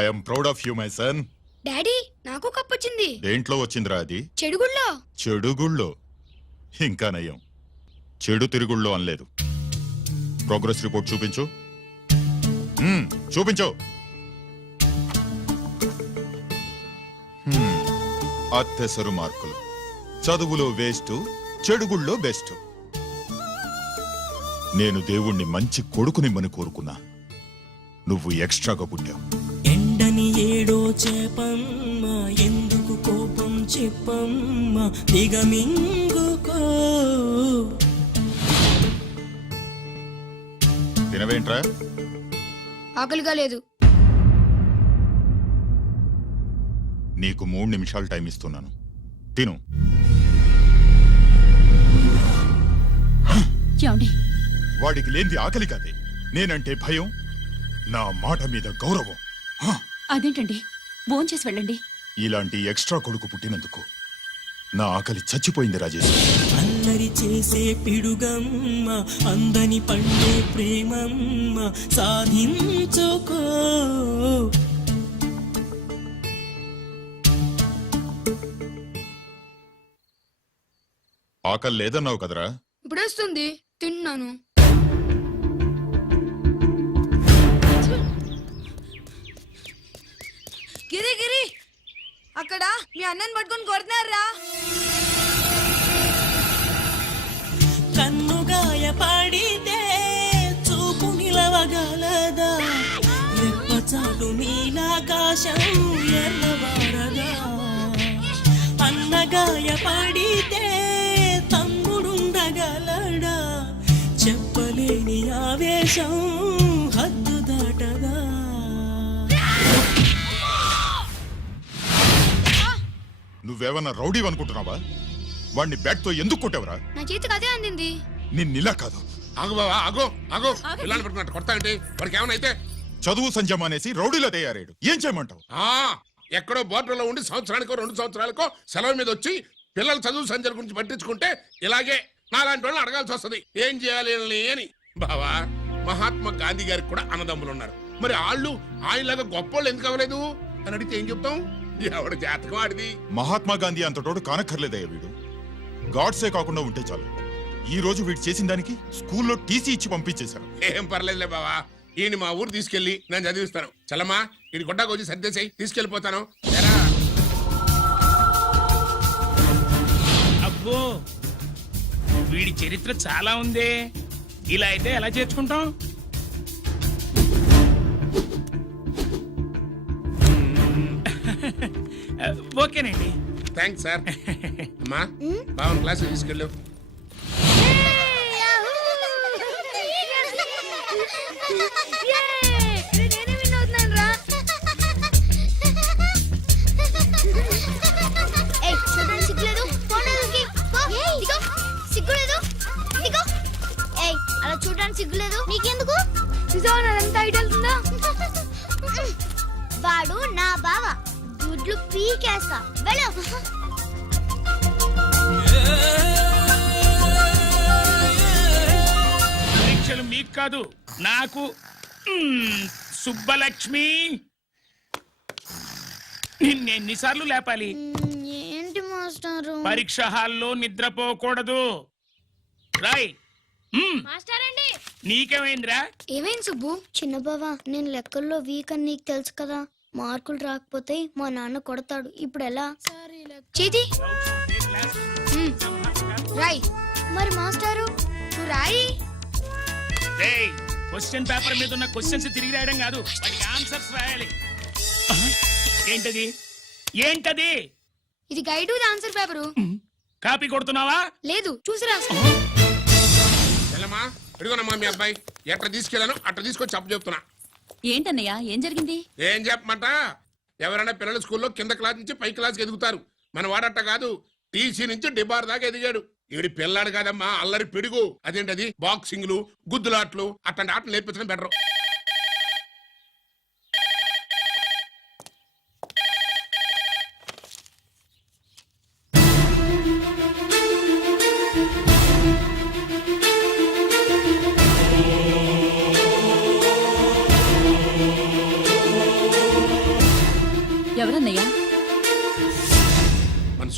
I am proud of you my son. Daddy నాకు cup వచ్చింది. దేంట్లో వచ్చిందిరా అది? చెడుగుళ్ళో. చెడుగుళ్ళో? ఇంకా నయం, చెడు తిరుగుళ్ళో అనలేదు. ప్రోగ్రెస్ రిపోర్ట్ చూపించు. చూపించు. అత్తెసరు మార్కులు, చదువులో వేస్ట్, చెడుగుళ్ళో బెస్ట్. నేను దేవుణ్ణి మంచి కొడుకునిమ్మని కోరుకున్నా, నువ్వు ఎక్స్ట్రాగా పుట్టావు. ఎండని ఏడో చేపమ్మ, ఎందుకు కోపం చెప్పమ్మ, దిగమింగుకో. తినవేంట్రా? ఆకలిగా లేదు. నీకు 3 నిమిషాలు టైం ఇస్తున్నాను, తిను. వాడికి లేనిది ఆకలి కాదే, నేనంటే భయం, నా మాట మీద గౌరవం. అదేంటండి, భోంచేసి వెళ్ళండి. ఇలాంటి ఎక్స్ట్రా కొడుకు పుట్టినందుకు నా ఆకలి చచ్చిపోయింది రాజేష్. అల్లరి చేసే పిడుగమ్మ, అందని పండే ప్రేమమ్మ, సాధించుకో. ఆకలి లేదన్నావు కదరా? ఇప్పుడేస్తుంది, తిన్నాను. గిరి గిరి, అక్కడ మీ అన్నని పట్టుకొని కొడుతున్నారా? కన్నుగాయ పడితే చూపు నిలవగలదా, రెప్పచాటు నీలాకాశం ఎర్రవారదా. అన్నగాయ పడితే తమ్ముడుండగలడా, చెప్పలేని ఆవేశం హద్దు దాటదా. నువ్వేమన్నా రౌడీ అనుకుంటున్నావా? వాడిని బ్యాట్ తో ఎందుకు కొట్టావరా? నా చేతికి అదే అందింది. నిన్నిలా కాదు. ఆగు బావా, ఆగు ఆగు. పిల్లలు పెట్టుకున్నట్టు కొడతా ఏంటి? వాడికి ఏమైనా అయితే చదువు సంజమానేసి రౌడీలో తయారాడు. ఏం చేయమంటావు? ఎక్కడో బోర్డులో ఉండి సంవత్సరానికో 2 సంవత్సరాలకో సెలవు మీద వచ్చి పిల్లల చదువు సంజల గురించి పట్టించుకుంటే ఇలాగే నాలాంటి వాళ్ళని అడగాల్సి వస్తుంది, ఏం చేయాలి అని. బావా, మహాత్మా గాంధీ గారికి కూడా అన్నదమ్ములు ఉన్నారు. మరి వాళ్ళు ఆయనలాగా గొప్పోళ్ళు ఎందుకు అవ్వలేదు అని అడిగితే ఏం చెప్తాం? ఎవడు జాతకం ఆడిది. మహాత్మా గాంధీ అంతటోడు కానక్కర్లేదయ్యా వీడు. గాడ్సే కాకుండా ఉంటే చాలు. ఈ రోజు వీడు చేసిన దానికి స్కూల్లో టీసీ ఇచ్చి పంపించేశారు. ఏం పర్లేదులే బావా, ఈయన మా ఊరు తీసుకెళ్లి నేను చదివిస్తాను. చలమా, ఈయన గొడ్డాకు వచ్చి సర్దేశాయి, తీసుకెళ్లిపోతాను. అబ్బో, వీడి చరిత్ర చాలా ఉందే. ఇలా అయితే ఎలా చేర్చుకుంటాం? ఓకేనండి, థ్యాంక్స్ సార్. అమ్మా, బావన్ క్లాస్ తీసుకెళ్ళు. అలా చూడడానికి సిగ్గులేదు నీకెందుకు? చూసావా ఐడల్తుందా? వాడు నా బావ, గుడ్లు పీకేస్తా. వెళ్ళు. పరీక్షలు మీకు కాదు, నాకు. సుబ్బలక్ష్మి, నిన్నెన్నిసార్లు లేపాలి? ఏంటి మాస్టారు? పరీక్ష హాల్లో నిద్రపోకూడదు. రాయ్. నీకేమైందిరా? ఏమైంది సుబ్బు? చిన్న బావా, నేను లెక్కల్లో వీక్ అని నీకు తెలుసు కదా. మార్కులు రాకపోతే మా నాన్న కొడతాడు. ఇప్పుడు ఎలా? చేతి రాయ్. మరి మాస్టారు నువ్వు రాయి. క్వశ్చన్ పేపర్ మీద ఉన్న క్వశ్చన్స్ తిరిగి రాయడం కాదు, వాటి ఆన్సర్స్ రాయాలి. ఏంటది? ఏంటది? ఇది గైడ్ ఆన్సర్ పేపరు. కాపీ కొడుతున్నావా? లేదు, చూసి రాసుకో. ఇదిగోనమ్మా మీ అబ్బాయి, ఎట్లా తీసుకెళ్ళాను అట్లా తీసుకొచ్చి అప్పు చెప్తున్నా. ఏంటన్నయ్యా, ఏం జరిగింది? ఏం చెప్పమంట, ఎవరైనా పిల్లల స్కూల్లో కింద క్లాస్ నుంచి పై క్లాస్కి ఎదుగుతారు. మన వాడట్ట కాదు, టీసీ నుంచి డిబార్ దాకా ఎదిగాడు. ఈడి పిల్లాడు కాదమ్మా, అల్లరి పిడుగు. అదేంటది, బాక్సింగ్లు, గుద్దులాట్లు, అట్లాంటి ఆటలు నేర్పించడం బెటర్.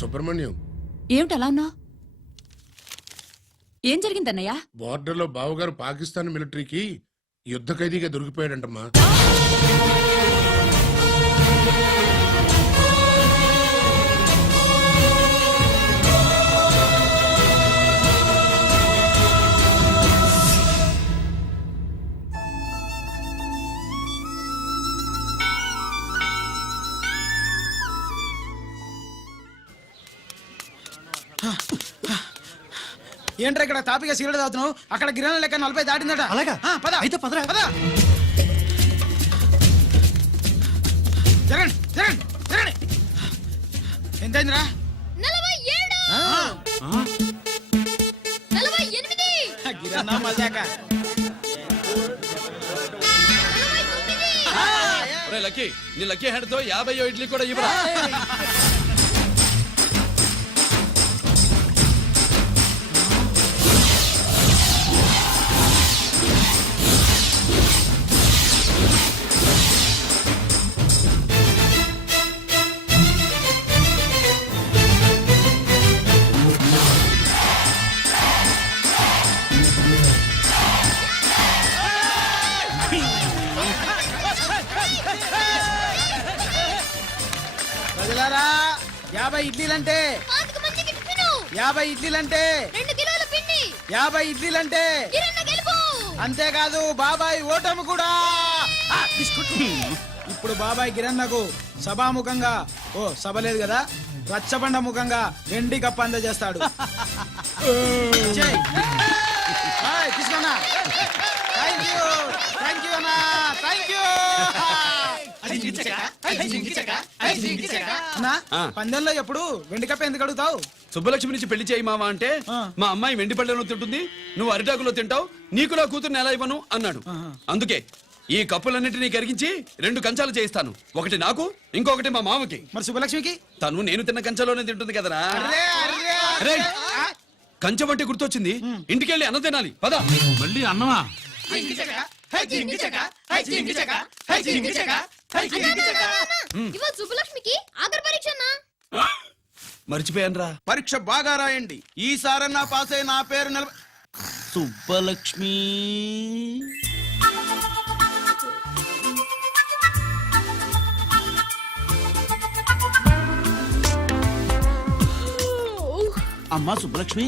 సుబ్రహ్మణ్యం, ఏమిటి అలా ఉన్నా? ఏం జరిగిందన్నయ్య? బోర్డర్లో బావగారు పాకిస్తాన్ మిలిటరీకి యుద్ధ ఖైదీగా దొరికిపోయాడంటమ్మా. ఏంట్రా ఇక్కడ తాపిగా సిగరెట్ తాగుతున్నావు? అక్కడ గిరాన లెక్క 40 దాటిందట. అలాగా? పద అయితే పదరా. పద. జరగండి జరగండి జరగండి. ఎంతైందిరా? 47 గిరానా మజాక. లక్కీ, నీ లక్కీ హ్యాండ్ తో 50 ఇడ్లీ కూడా ఇవ్వరా. ప్రజలారా 50 ఇడ్లీలంటే 50 ఇడ్లీలంటే 2 కిలోల పిండి 50 ఇడ్లీలంటే కిరణ్ గెలుపు. అంతేకాదు బాబాయ్ ఓటమి కూడా. బిస్కుట్. ఇప్పుడు బాబాయ్ గిరన్నకు సభాముఖంగా సభ లేదు కదా, రచ్చబండ ముఖంగా వెండి కప్ప అందజేస్తాడు. తీసుకున్నా. థ్యాంక్ యూ అన్నా, థ్యాంక్ యూ అన్నా. పందెంలో ఎప్పుడు వెండి కప్ప ఎందుకు అడుగుతావు? సుబ్బలక్ష్మి నుంచి పెళ్లి చేయి మావా అంటే మా అమ్మాయి వెండి పళ్ళలో తింటుంది, నువ్వు అరిటాకులో తింటావు, నీకు నా కూతుర్ని ఎలా ఇవ్వను అన్నాడు. అందుకే ఈ కప్పులన్నిటినీ కరిగించి 2 కంచాలు చేయిస్తాను. ఒకటి నాకు, ఇంకొకటి మా మామకి. మరి శుభలక్ష్మికి? తను నేను తిన్న కంచంలోనే తింటుంది కదరా. అరే, కంచం అంటే గుర్తొచ్చింది, ఇంటికెళ్ళి అన్నం తినాలి. పద. మళ్ళీ అన్నమా? ఇవాళ సుబ్బలక్ష్మికి ఆఖరి పరీక్ష అన్నా. మర్చిపోయానురా. పరీక్ష బాగా రాయండి, ఈసారన్నా పాస్ అయి నా పేరు సుబ్బలక్ష్మి. అమ్మా సుబ్బలక్ష్మి,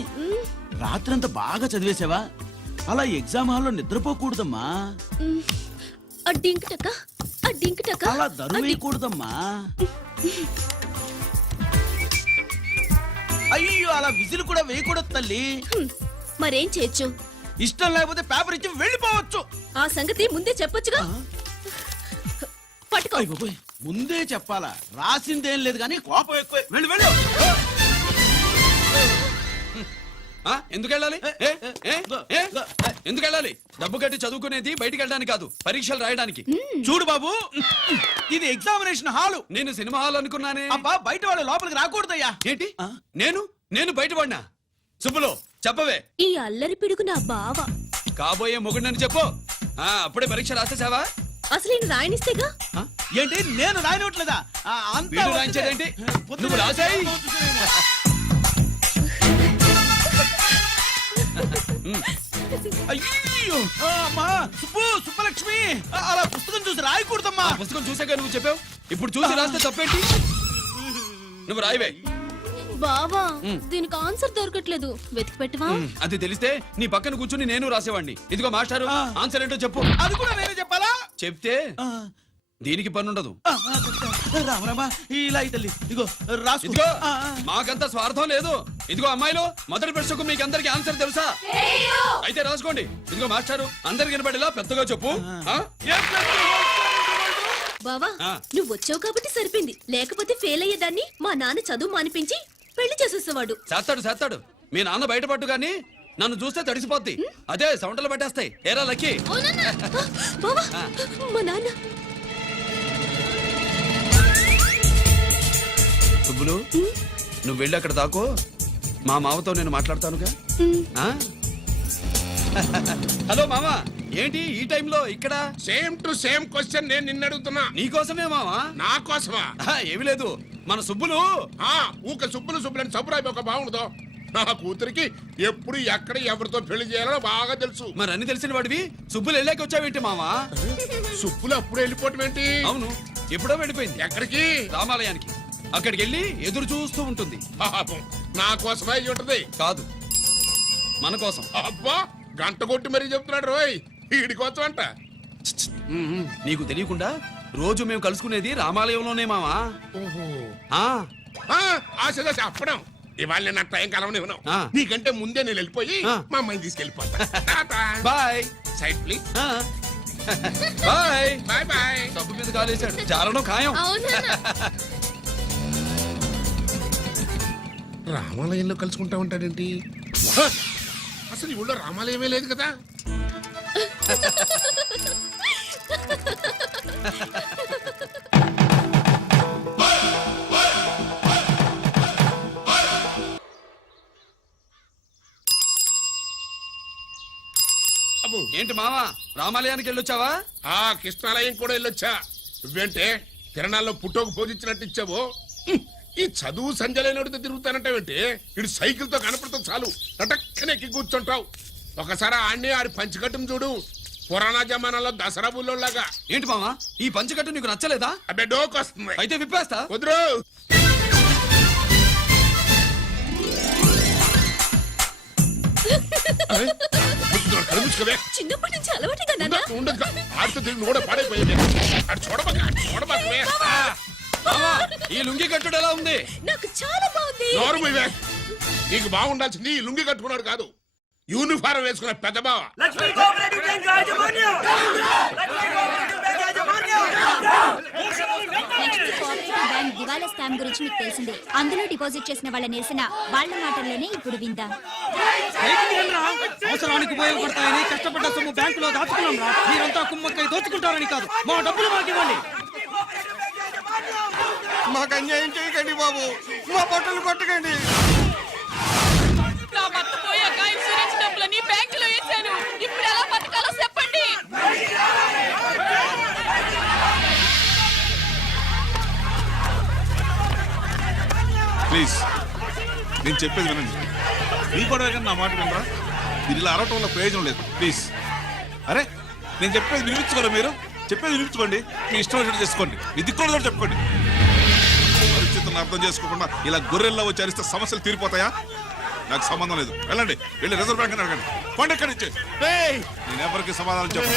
రాత్రంతా బాగా చదివేశావా? అలా ఎగ్జామ్ హాల్లో నిద్రపోకూడదమ్మా. అలా దరువేయకూడదమ్మా. అయ్యో, అలా విజిల్ కూడా వేయకూడదు తల్లి. మరేం చేయొచ్చు? ఇష్టం లేకపోతే పేపర్ ఇచ్చి వెళ్ళిపోవచ్చు. ఆ సంగతి ముందే చెప్పొచ్చుగా. పట్టుకో. అయ్ బాబోయ్, ముందే చెప్పాలా? రాసిందేం లేదు కానీ కోపం ఎక్కువ. వెళ్ళు వెళ్ళు. ఎందుకు వెళ్ళాలి? ఎందుకు వెళ్ళాలి? డబ్బు కట్టి చదువుకునేది బయటికి వెళ్ళడానికి కాదు, పరీక్షలు రాయడానికి. చూడు బాబు, ఇది ఎగ్జామినేషన్ హాలు. నేను సినిమా హాల్ అనుకున్నానే. అబ్బా, బయట వాళ్ళు లోపలికి రాకూడదయ్యా. ఏంటి? నేను బయటపడినా? సుబ్బులు చెప్పవే. ఈ అల్లరి పిడుగు నా బావ. కాబోయే మొగుడినని చెప్పు. అప్పుడే పరీక్ష రాసేసావా? అసలు నేను రాయనిస్తేగా. ఏంటి, నేను రాయనట్లేదా? వీడు రాయించేదేంటి? నువ్వు రాసాయి. అయ్యో, అమ్మా సుబ్బలక్ష్మి, అలా పుస్తకం చూసి రాయకూడదమ్మా. పుస్తకం చూసాక నువ్వు చెప్పావు, ఇప్పుడు చూసి రాస్తే తప్పేంటి? నువ్వు రాయివే. బావా, దీనికి ఆన్సర్ దొరకట్లేదు, వెతికి పెట్టవా? అది తెలిస్తే నీ పక్కన కూర్చుని నేను రాసేవాడిని. ఇదిగో మాస్టారు, ఆన్సర్ ఏంటో చెప్పు. అది కూడా నేనే చెప్పాలా? చెప్తే దీనికి పనుండదు. రామరామా, ఇలా తల్లి, ఇదిగో రాసుకో. ఇదిగో, మాకంత స్వార్థం లేదు. ఇదిగో అమ్మాయిలు, మొదటి ప్రశ్నకు మీకు అందరికి ఆన్సర్ తెలుసా? అయితే రాసుకోండి. ఇదిగో మాస్టారు, అందరికి వినపడేలా పెద్దగా చెప్పు. బావా, నువ్వు వచ్చావు కాబట్టి సరిపోయింది, లేకపోతే ఫెయిల్ అయ్యేదాన్ని. మా నాన్న చదువు మానిపించి పెళ్లి చేసేసేవాడు. చేస్తాడు. మీ నాన్న బయటపట్టు గాని నన్ను చూస్తే తడిసిపోద్ది. అదే సౌంటలు పట్టేస్తాయి. ఏరా లక్కీ. బావా, మా నాన్న. సుబ్బులు, నువ్వు వెళ్ళి అక్కడ దాకో, మా మామతో నేను మాట్లాడతానుగా. హలో మామా, ఏంటి ఈ టైంలో ఇక్కడ? సేమ్ టు సేమ్ క్వశ్చన్ నేను నిన్ను అడుగుతున్నా. నీకోసమే మామా. నా కోసమా? ఏమి లేదు, మన సుబ్బులు ఊక సుబ్బులు సుబ్బులని సబ్బురాయి ఒక బాగుండదు. నా కూతురికి ఎప్పుడు ఎక్కడ ఎవరితో పెళ్లి చేయాలో బాగా తెలుసు. మరి అన్ని తెలిసిన వాడివి సుబ్బులు వెళ్ళాక వచ్చావేంటి మావా? సుబ్బులు అప్పుడు వెళ్ళిపోవటం ఏంటి? అవును, ఎప్పుడో వెళ్ళిపోయింది. ఎక్కడికి? రామాలయానికి. అక్కడికి వెళ్ళి ఎదురు చూస్తూ ఉంటుంది. పాపం, నా కోసమే అయి ఉంటది. కాదు, మన కోసం. అబ్బా, గంట కొట్టి మరీ చెప్తున్నాడు రోయ్, వీడి కోసం అంట. నీకు తెలియకుండా రోజు మేము కలుసుకునేది రామాలయంలోనే మావా. ఆశ చెప్పడం. ఇవాళ నా టైం కలవని నీకంటే ముందే నేను వెళ్ళిపోయి మా అమ్మాయిని తీసుకెళ్ళిపోతా. Bye. Side please. Bye bye bye. సబ్బు మీద కాలేశాడు, చాలడం ఖాయం. రామాలయంలో కలుసుకుంటా ఉంటాడేంటి? అసలు ఈ ఊళ్ళో రామాలయమే లేదు కదా. ఏంటి మావా, రామాలయానికి వెళ్ళొచ్చావా? కృష్ణాలయం కూడా వెళ్ళొచ్చా. నువ్వేంటే తిరణాల్లో పుట్టోకు పూజించినట్టు ఇచ్చావు. ఈ చదువు సంజలైనడితో తిరుగుతానంటావేంటి? ఇటు సైకిల్ తో కనపడతాం చాలు నటక్కనెక్కి కూర్చుంటావు. ఒకసారి ఆడిని ఆడి పంచికట్టును చూడు, పురాణ జమానాలో దసరా బుల్లోలాగా. ఏంటి మావా, ఈ పంచకట్టు నీకు నచ్చలేదా? అబ్బే డోకు వస్తుంది. అయితే విప్పేస్తా. కుదురు. చిన్నప్పటి నుంచి అలవాటుగా నాన్న. ఉండదు, ఆడితో తిరిగి కూడా పాడైపోయింది. అటు చూడబాక. మావా, ఈ లుంగి కట్టుడు ఎలా ఉంది? నాకు చాలా బాగుంది. నోరు మూయవే. నీకు బాగుండాల్సింది ఈ లుంగి కట్టుకున్నాడు కాదు, యూనిఫారం వేసుకున్న పెద్ద బావ. బ్యాంక్ దివాలా స్కామ్ గురించి మీకు తెలిసిందే. అందులో డిపాజిట్ చేసిన వాళ్ళ నిరసన వాళ్ళ మాటల్లోనే ఇప్పుడు విందాం. అవసరానికి ఉపయోగపడతాయని కష్టపడ్డ సొమ్ము బ్యాంకులో దాచుకున్నాం రా. మీరంతా కుమ్మక్కై దోచుకుంటారని కాదు, మా డబ్బులు మాకు ఇవ్వండి. మాకు అన్యాయం చేయకండి బాబు, మా బట్టలు కొట్టకండి. నా భర్త పోయాక ఇన్సూరెన్స్ డబ్బులని బ్యాంకులో వేశాను. ఇప్పుడు ఎలా బతకాలో చెప్పండి. ప్లీజ్, నేను చెప్పేది వినండి. మీ కూడా నా మాట వినరా? మీరు ఇలా అరవటం వల్ల ప్రయోజనం లేదు. ప్లీజ్. అరే, నేను చెప్పేది వినిపించుకోలే. మీరు చెప్పేది వినిపించుకోండి, మీ ఇష్టం వచ్చినట్టు చేసుకోండి. మీ దిక్కులో చెప్పుకోండి. పరిస్థితులను అర్థం చేసుకోకుండా ఇలా గొర్రెల్లో వచ్చి అరిస్తే సమస్యలు తీరిపోతాయా? నాకు సంబంధం లేదు. వెళ్ళండి, వెళ్ళి రిజర్వ్ బ్యాంక్ అని అడగండి. పండి ఎక్కడి నుంచి. నేను ఎవరికి సమాధానం చెప్పను.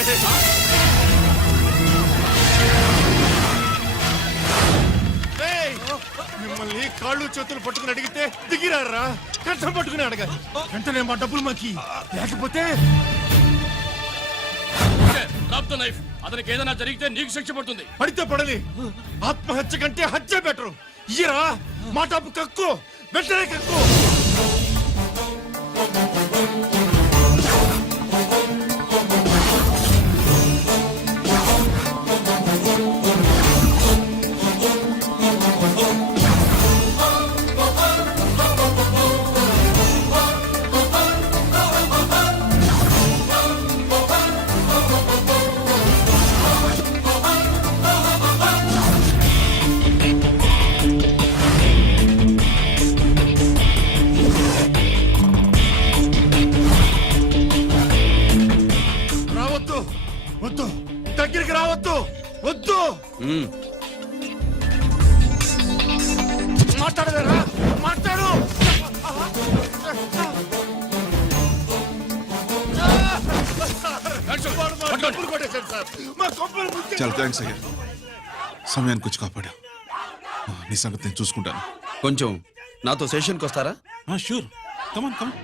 మిమ్మల్ని కాళ్ళు చేతులు పట్టుకుని అడిగితే దిగిరారా, కష్టం పట్టుకుని అడగాలి. వెంటనే మా డబ్బులు మాకి, లేకపోతే అతనికి ఏదైనా జరిగితే నీకు శిక్ష పడుతుంది. పడితే పడని, ఆత్మహత్య కంటే హత్య బెటరు. ఇయ్యరా మా డబ్బు, కక్కు, వెంటనే కక్కు. వద్దు, దగ్గరికి రావద్దు, వద్దు. మాట్లాడలేరా? మాట్లాడు. చాలా థ్యాంక్స్ అయ్యా, సమయానికి వచ్చి కాపాడా. నీ సంగతి నేను చూసుకుంటాను. కొంచెం నాతో సెషన్కి వస్తారా? షూర్, కమాన్ కమాన్.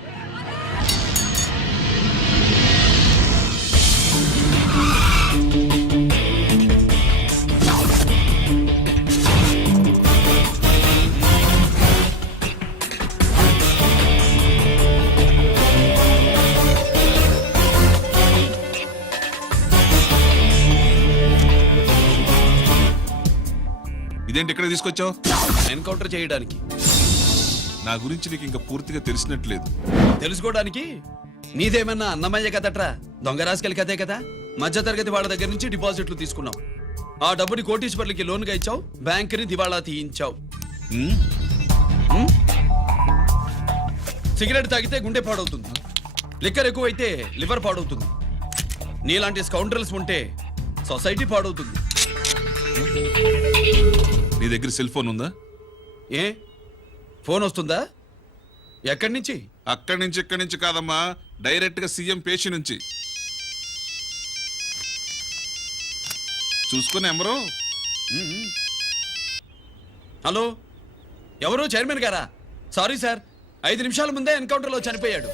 ఇదేంటి ఇక్కడ తీసుకొచ్చావు? ఎన్కౌంటర్ చేయడానికి. నా గురించి నీకు ఇంకా పూర్తిగా తెలిసినట్లేదు. తెలుసుకోవడానికి నీదేమన్నా అన్నమయ్య కదట్రా, దొంగ రాసుకెళ్ళి కదే కదా. మధ్యతరగతి వాళ్ళ దగ్గర నుంచి డిపాజిట్లు తీసుకున్నావు. ఆ డబ్బుని కోటీశ్వర్లకి లోన్గా ఇచ్చావు, బ్యాంకుని దివాళా తీయించావు. సిగరెట్ తాగితే గుండె పాడవుతుంది, లిక్కర్ ఎక్కువైతే లివర్ పాడవుతుంది, నీలాంటి స్కౌండ్రల్స్ ఉంటే సొసైటీ పాడవుతుంది. నీ దగ్గర సెల్ ఫోన్ ఉందా? ఏ ఫోన్ వస్తుందా? ఎక్కడి నుంచి? అక్కడి నుంచి ఇక్కడి నుంచి కాదమ్మా, డైరెక్ట్ గా సీఎం పేషి నుంచి. చూసుకుని ఎవరు? హలో, ఎవరు? చైర్మన్ గారా? సారీ సార్, 5 నిమిషాల ముందే ఎన్కౌంటర్లో చనిపోయాడు.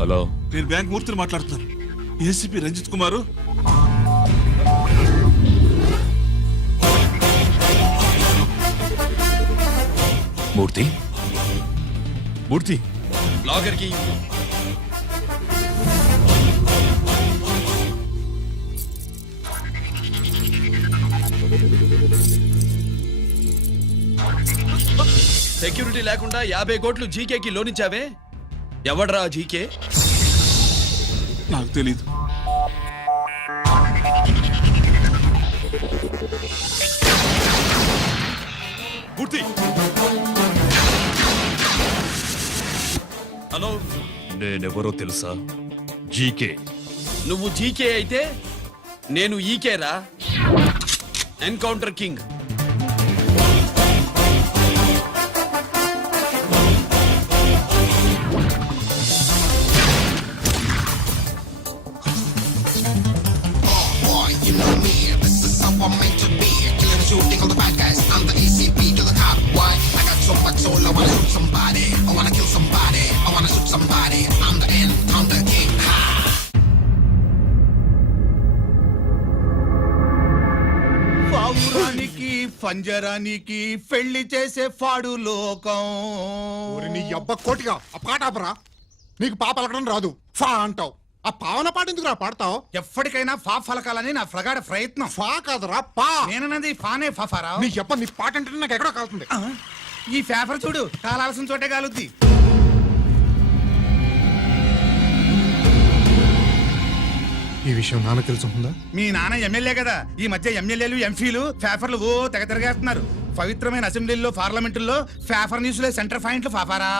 హలో, నేను బ్యాంక్ మూర్తిని మాట్లాడుతున్నాను. ఏసీపీ రంజిత్ కుమారు. మూర్తి మూర్తి లాగర్కి సెక్యూరిటీ లేకుండా 50 కోట్లు జీకేకి లోన్ ఇచ్చావే, ఎవడ్రా జీకే? నాకు తెలీదు. మూర్తి, హలో, నేనెవరో తెలుసా? జీకే. నువ్వు జీకే అయితే నేను ఈకేరా, ఎన్కౌంటర్ కింగ్. పావురానికి పంజరానికి పెళ్లి చేసే ఫాడు లోకం. నీ అబ్బ కోటిగా ఆ పాట ఆపరా. నీకు పా పలకడం రాదు, ఫా అంటావు. ఆ పావన పాట ఎందుకు రా పాడతావు? ఎప్పటికైనా ఫా ఫలకాలని నా ప్రగాఢ ప్రయత్నం. ఫా కాదురా పా. నేనన్నది ఫానే ఫారా. నీ అబ్బ నీ పాట అంటే నాకు ఎక్కడో కాలుతుంది. ఈ పేపర్ చూడు, కాలాల్సిన చోటే కాలుద్ది. ఈ విషయం నాన్న తెలుసుకుందా? మీ నాన్న ఎమ్మెల్యే కదా, ఈ మధ్య ఎమ్మెల్యేలు ఎంపీలు పేపర్లు ఓ తెగ తిరగేస్తున్నారు. పవిత్రమైన అసెంబ్లీల్లో పార్లమెంటుల్లో పేపర్ న్యూస్లో సెంటర్ పాయింట్లు ఫాఫారా.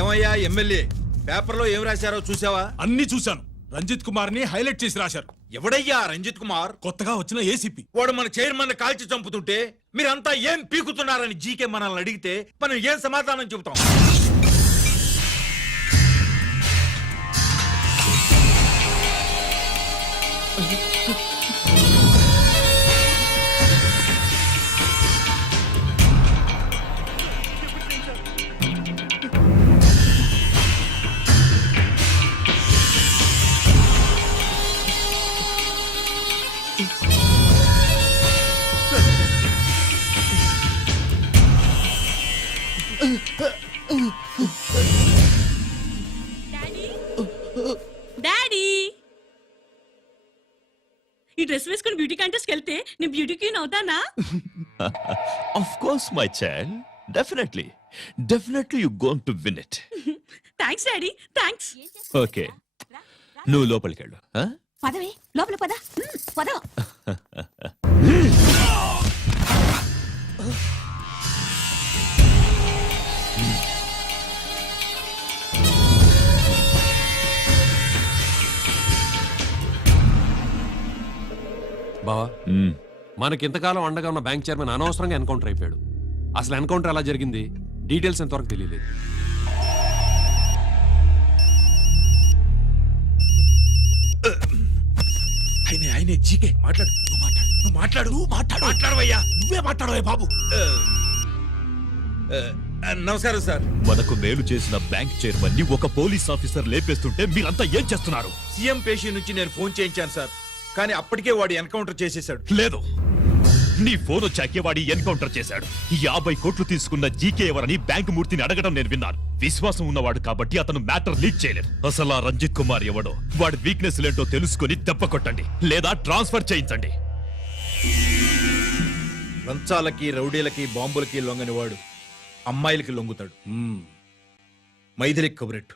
ఏమయ్యా ఎమ్మెల్యే, పేపర్లో ఏం రాశారో చూసావా? అన్ని చూశాను. రంజిత్ కుమార్ ని హైలైట్ చేసి రాశారు. ఎవడయ్యా రంజిత్ కుమార్? కొత్తగా వచ్చిన ఏసీపీ. వాడు మన చైర్మన్ కాల్చి చంపుతుంటే మీరంతా ఏం పీకుతున్నారని జీకే మనల్ని అడిగితే మనం ఏం సమాధానం చెబుతాం? డాడీ, ఈ డ్రెస్ వేసుకుని బ్యూటీ కాంటెస్ట్ వెళ్తే నేను బ్యూటీ క్వీన్ అవుతానా? Of course my child, definitely you going to win it. Thanks daddy, thanks. Okay, నువ్వు లోపలికి వెళ్ళు. పదవే, లోపల పద. పద. బావా, మనకి ఇంతకాలం అండగా ఉన్న బ్యాంక్ చైర్మన్ అనవసరంగా ఎన్కౌంటర్ అయిపోయాడు. అసలు ఎన్కౌంటర్ ఎలా జరిగింది, డీటెయిల్స్ ఎంతవరకు తెలియలేదు. ఆయనే జీకే మాట్లాడు నువ్వు మాట్లాడు మాట్లాడవయ్యా నువ్వే మాట్లాడవయ్యా బాబు నమస్కారం సార్. మనకు మేలు చేసిన బ్యాంక్ చైర్మన్ ని ఒక పోలీస్ ఆఫీసర్ లేపేస్తుంటే మీరంతా ఏం చేస్తున్నారు? సీఎం పేషి నుంచి నేను ఫోన్ చేయించాను సార్, కానీ అప్పటికే వాడు ఎన్కౌంటర్ చేసేసాడు. లేదు, నీ ఫోన్ వచ్చాకే వాడి ఎన్కౌంటర్ చేశాడు. 50 కోట్లు తీసుకున్న జీకే ఎవరని బ్యాంకు మూర్తిని అడగడం నేను విన్నాను. విశ్వాసం ఉన్నవాడు కాబట్టి అతను మ్యాటర్ లీక్ చేయలేదు. అసలు ఆ రంజిత్ కుమార్ ఎవడో, వాడి వీక్నెస్ ఏంటో తెలుసుకుని దెబ్బ కొట్టండి, లేదా ట్రాన్స్ఫర్ చేయించండి. లంచాలకి రౌడీలకి బాంబులకి లొంగని వాడు అమ్మాయిలకి లొంగుతాడు. మైథిలికి కబురెట్టు.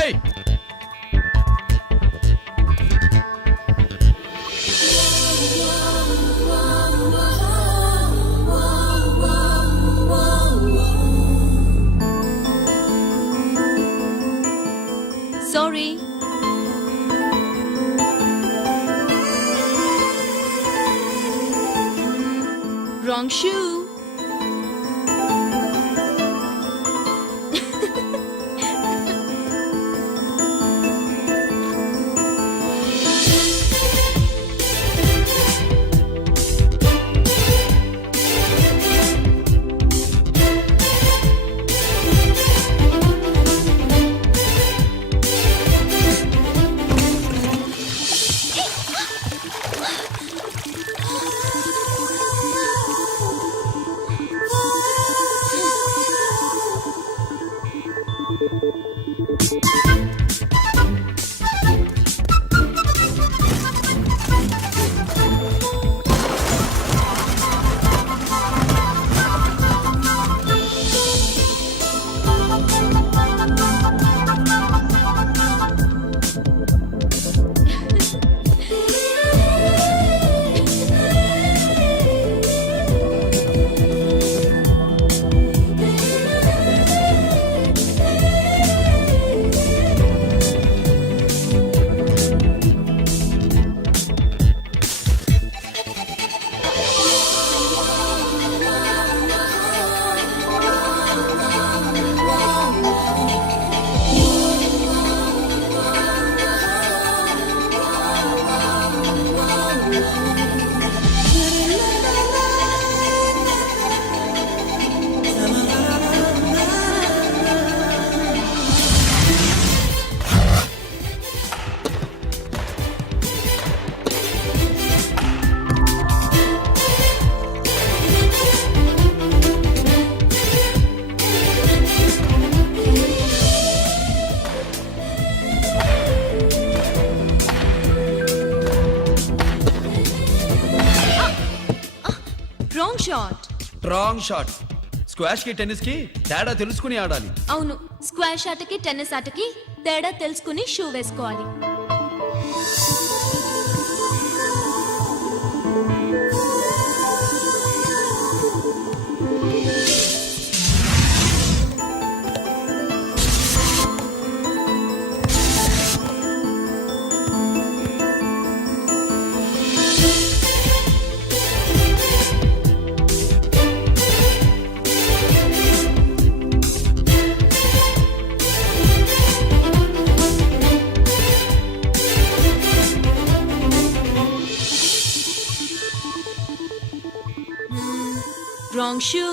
ఏయ్, sorry. Wrong shoe. Wrong shot. Wrong shot. Squash కి టెన్నిస్ కి తేడా తెలుసుకుని ఆడాలి. అవును, స్క్వాష్ ఆటకి టెన్నిస్ ఆటకి తేడా తెలుసుకుని షూ వేసుకోవాలి. Wrong shoe.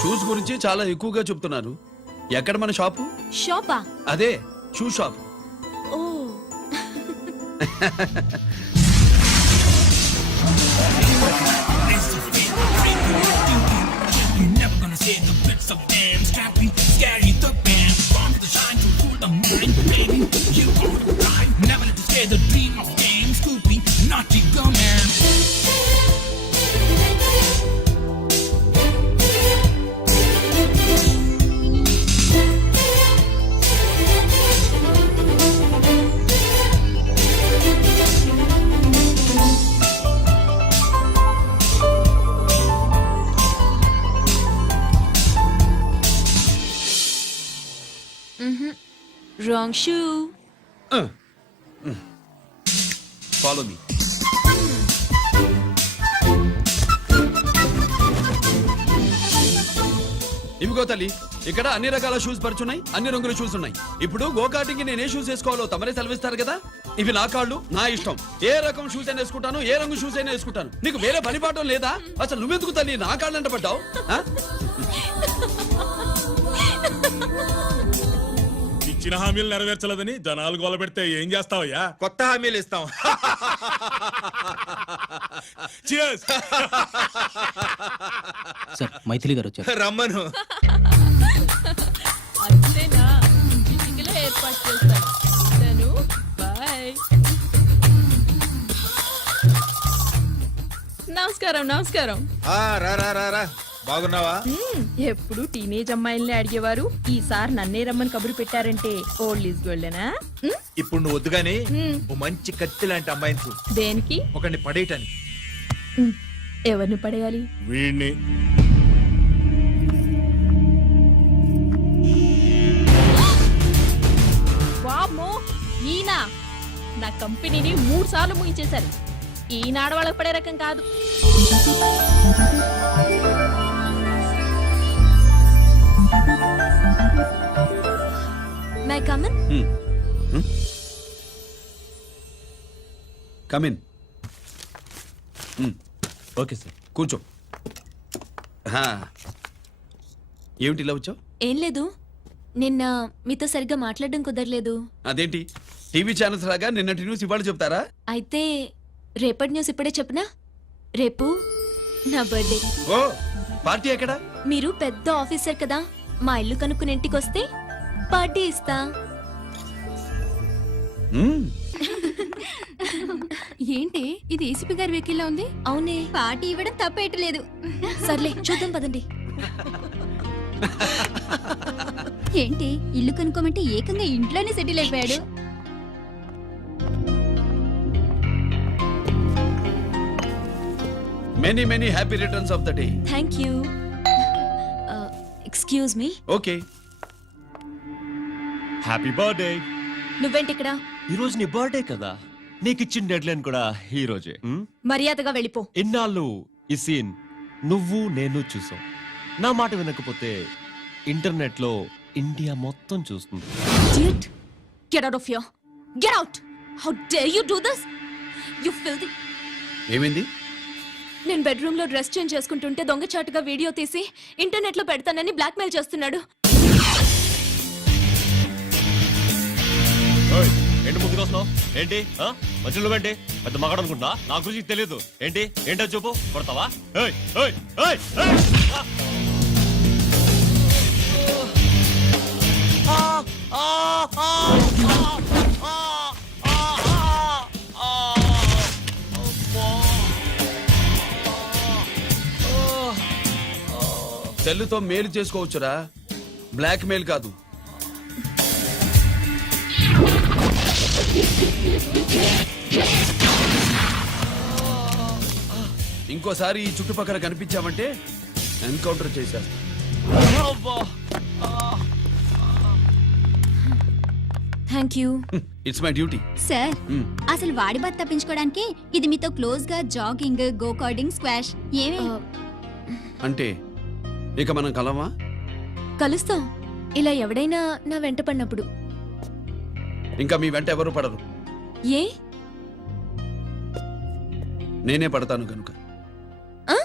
షూస్ గురించి చాలా ఎక్కువగా చెప్తున్నారు. ఎక్కడ మన షాపు? షాపా? అదే షూ షాప్. ఓ. Wrong shoe. Follow me. ఇవిగో తల్లి, ఇక్కడ అన్ని రకాల షూస్ పరుచున్నాయి, అన్ని రంగుల షూస్ ఉన్నాయి. ఇప్పుడు గోకాటింగ్ నేను ఏ షూస్ వేసుకోవాలో తమరే సెలవిస్తారు కదా. ఇవి నా కాళ్ళు, నా ఇష్టం. ఏ రకం షూస్ అయినా వేసుకుంటాను, ఏ రంగు షూస్ అయినా వేసుకుంటాను. నీకు వేరే పని పాఠం లేదా? అసలు నువ్వెందుకు తల్లి నా కాళ్ళు అంట పడ్డావు? ఇచ్చిన హామీలు నెరవేర్చలేదని జనాలు గోల పెడితే ఏం చేస్తావయ్యా? కొత్త హామీలు ఇస్తాం. Cheers! సార్ మైథిలి గారు వచ్చారు. రమ్మను. అంతేనా? చిటికలో ఏర్పాటు చేస్తాను. బాయ్. నమస్కారం. నమస్కారం. రా రా రా రా. బాగున్నావా? ఎప్పుడు టీనేజ్ అమ్మాయిల్ని అడిగేవారు, ఈసారి నన్నే రమ్మని కబురు పెట్టారంటే ఓల్డ్ ఈజ్ గోల్డెనా? ఇప్పుడు నువ్వు వద్దుగాని ఓ మంచి కత్తి లాంటి అమ్మాయిని చూడు. దేనికి? ఒకరిని పడేయటానికి. ఎవరిని పడేయాలి? వీణ్ణి. వామ్మో, ఈయన నా కంపెనీని 3 సార్లు ముగించేశారు. ఈయన ఆడవాళ్ళకి పడే రకం కాదు. My come on. Come in. Okay sir. కూర్చో. హా. ఏమిటి ఇలా వచ్చావు? ఏం లేదు, నిన్న మీతో సరిగ్గా మాట్లాడడం కుదరలేదు. అదేంటి టీవీ ఛానల్స్ లాగా నిన్నటి న్యూస్ ఇవాళ చెప్తారా? అయితే రేపటి న్యూస్ ఇప్పుడే చెప్పనా? రేపు నా బర్త్డే. ఓ, పార్టీ ఎక్కడ? మీరు పెద్ద ఆఫీసర్ కదా, మా ఇల్లు కనుక్కుని ఇంటికి వస్తే పార్టీ ఇస్తా. ఏంటి ఇది ఏసీపీ గారి వెహికల్ ఉంది? అవునే, పార్టీ ఇవ్వడం తప్పేయట్లేదు. సర్లే చూద్దాం పదండి. ఏంటి ఇల్లు కనుక్కోమంటే ఏకంగా ఇంట్లోనే సెటిల్ అయిపోయాడు. Many many happy returns of the day. Thank you. Excuse me. Okay. Happy birthday. నువ్వేంటి ఇక్కడ? ఈ రోజు నీ బర్త్డే కదా, నీకు ఇచ్చిన డెడ్ లైన్ కూడా ఈ రోజే. మర్యాదగా వెళ్ళిపో. ఇన్నాళ్ళు ఈ సీన్ నువ్వు నేను చూసాం. నా మాట వినకపోతే ఇంటర్నెట్ లో ఇండియా మొత్తం చూస్తుంది. Idiot. Get out of here. Get out. How dare you do this? You filthy. ఏమైంది? నేను బెడ్రూమ్ లో డ్రెస్ చేంజ్ చేసుకుంటుంటే దొంగచాటుగా వీడియో తీసి ఇంటర్నెట్ లో పెడతానని బ్లాక్మెయిల్ చేస్తున్నాడు. ఏంటి ముందుకు వస్తున్నావు? ఏంటి మధ్యలో ఏంటి? పెద్ద మగాడు అనుకుంటా, నా గురించి తెలియదు. ఏంటి ఏంటో చూపు, కొడతావా? ఏయ్, ఏయ్, ఏయ్, ఏయ్! సెల్లుతో మేలు చేసుకోవచ్చురా, బ్లాక్ మెయిల్ కాదు. ఇంకోసారి ఈ చుట్టుపక్కల కనిపించామంటే ఎన్కౌంటర్ చేసేస్తా. Thank you. It's my duty. Sir అసలు వాడి బాధ తప్పించుకోవడానికి ఇది మీతో క్లోజ్ గా జాగింగ్, గో కార్డింగ్, స్క్వాష్ ఏమే అంటే ఇక మనం కలవా? కలుస్తాం, ఇలా ఎవడైనా నా వెంట పడినప్పుడు. ఇంకా మీ వెంట ఎవరు పడరు. ఏ? నేనే పడతాను కనుక. ఆ?